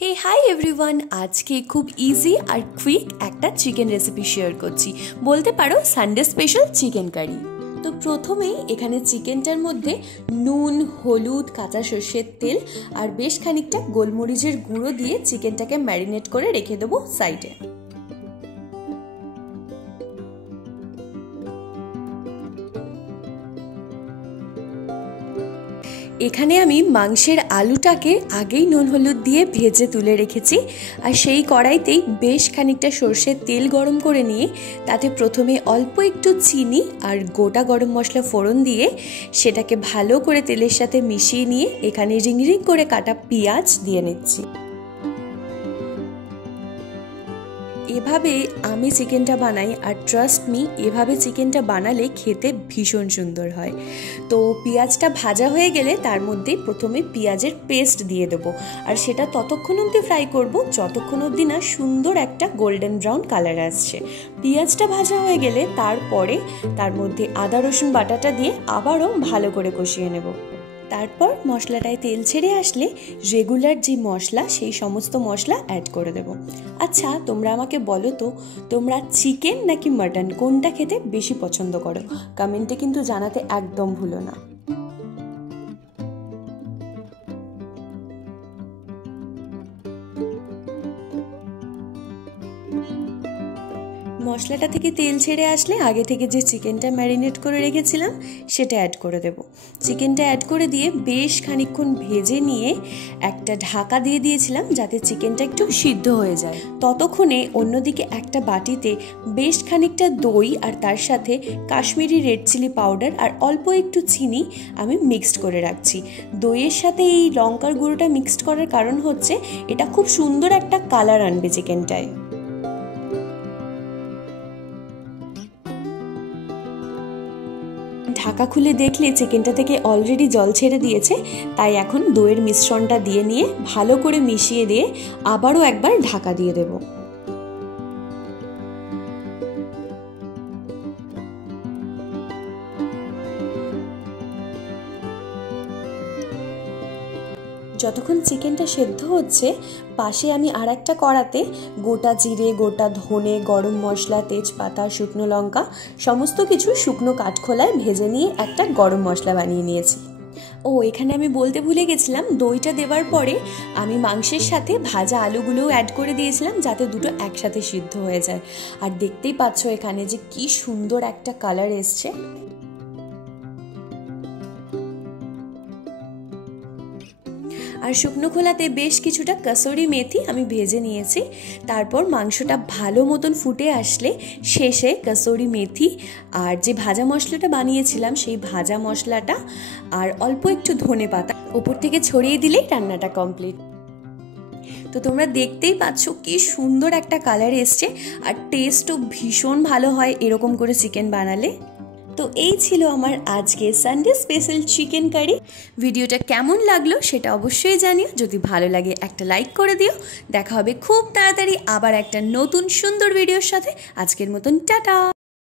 হে hi everyone, আজকে খুব easy আর quick একটা চিকেন রেসিপি শেয়ার করছি। বলতে পারো সানডে স্পেশাল চিকেন কারি। তো প্রথমেই এখানে চিকেনটার মধ্যে নুন, হলুদ, কাঁচা সর্ষের তেল আর বেশ খানিকটা গোলমরিচের গুঁড়ো দিয়ে চিকেনটাকে ম্যারিনেট করে রেখে দেবো সাইডে। এখানে আমি মাংসের আলুটাকে আগেই নুন হলুদ দিয়ে ভেজে তুলে রেখেছি, আর সেই কড়াইতেই বেশ খানিকটা সর্ষের তেল গরম করে নিয়ে তাতে প্রথমে অল্প একটু চিনি আর গোটা গরম মশলা ফোড়ন দিয়ে সেটাকে ভালো করে তেলের সাথে মিশিয়ে নিয়ে এখানে রিং রিং করে কাটা পেঁয়াজ দিয়ে নিচ্ছি। এভাবে আমি চিকেনটা বানাই, আর ট্রাস্ট মি, এভাবে চিকেনটা বানালে খেতে ভীষণ সুন্দর হয়। তো পেঁয়াজটা ভাজা হয়ে গেলে তার মধ্যে প্রথমে পেঁয়াজের পেস্ট দিয়ে দেবো, আর সেটা ততক্ষণ অবধি ফ্রাই করব যতক্ষণ অবধি না সুন্দর একটা গোল্ডেন ব্রাউন কালার আসছে। পেঁয়াজটা ভাজা হয়ে গেলে তারপরে তার মধ্যে আদা রসুন বাটাটা দিয়ে আবারও ভালো করে কষিয়ে নেব। তারপর মশলাটায় তেল ছেড়ে আসলে রেগুলার যে মশলা সেই সমস্ত মশলা অ্যাড করে দেব। আচ্ছা, তোমরা আমাকে বলো তো, তোমরা চিকেন নাকি মাটন কোনটা খেতে বেশি পছন্দ করো? কমেন্টে কিন্তু জানাতে একদম ভুলো না। মশলাটা থেকে তেল ছেড়ে আসলে আগে থেকে যে চিকেনটা ম্যারিনেট করে রেখেছিলাম সেটা অ্যাড করে দেব। চিকেনটা অ্যাড করে দিয়ে বেশ খানিকক্ষণ ভেজে নিয়ে একটা ঢাকা দিয়ে দিয়েছিলাম যাতে চিকেনটা একটু সিদ্ধ হয়ে যায়। ততক্ষণে অন্যদিকে একটা বাটিতে বেশ খানিকটা দই আর তার সাথে কাশ্মীরি রেড চিলি পাউডার আর অল্প একটু চিনি আমি মিক্সড করে রাখছি। দইয়ের সাথে এই লঙ্কার গুঁড়োটা মিক্সড করার কারণ হচ্ছে এটা খুব সুন্দর একটা কালার আনবে চিকেনটায়। ঢাকা খুলে দেখলে চিকেনটা থেকে অলরেডি জল ছেড়ে দিয়েছে, তাই এখন দইয়ের মিশ্রণটা দিয়ে নিয়ে ভালো করে মিশিয়ে দিয়ে আবারও একবার ঢাকা দিয়ে দেব। যতক্ষণ চিকেনটা সেদ্ধ হচ্ছে পাশে আমি আর একটা কড়াতে গোটা জিরে, গোটা ধনে, গরম মশলা, তেজপাতা, শুকনো লঙ্কা সমস্ত কিছু শুকনো কাঠখোলায় ভেজে নিয়ে একটা গরম মশলা বানিয়ে নিয়েছি। ও, এখানে আমি বলতে ভুলে গেছিলাম, দইটা দেওয়ার পরে আমি মাংসের সাথে ভাজা আলুগুলোও অ্যাড করে দিয়েছিলাম যাতে দুটো একসাথে সিদ্ধ হয়ে যায়। আর দেখতেই পাচ্ছ এখানে যে কি সুন্দর একটা কালার এসছে। আর শুকনো খোলাতে বেশ কিছুটা কসুরি মেথি আমি ভেজে নিয়েছি। তারপর মাংসটা ভালো মতন ফুটে আসলে শেষে কসুরি মেথি আর যে ভাজা মশলাটা বানিয়েছিলাম সেই ভাজা মশলাটা আর অল্প একটু ধনে পাতা উপর থেকে ছড়িয়ে দিলেই রান্নাটা কমপ্লিট। তো তোমরা দেখতেই পাচ্ছ কি সুন্দর একটা কালার এসছে, আর টেস্টও ভীষণ ভালো হয় এরকম করে চিকেন বানালে। তো এই ছিল আমার আজকে সানডে স্পেশাল চিকেন কারি। ভিডিওটা কেমন লাগলো সেটা অবশ্যই জানিও। যদি ভালো লাগে একটা লাইক করে দিও। দেখা হবে খুব তাড়াতাড়ি আবার একটা নতুন সুন্দর ভিডিওর সাথে। আজকের মতন টাটা।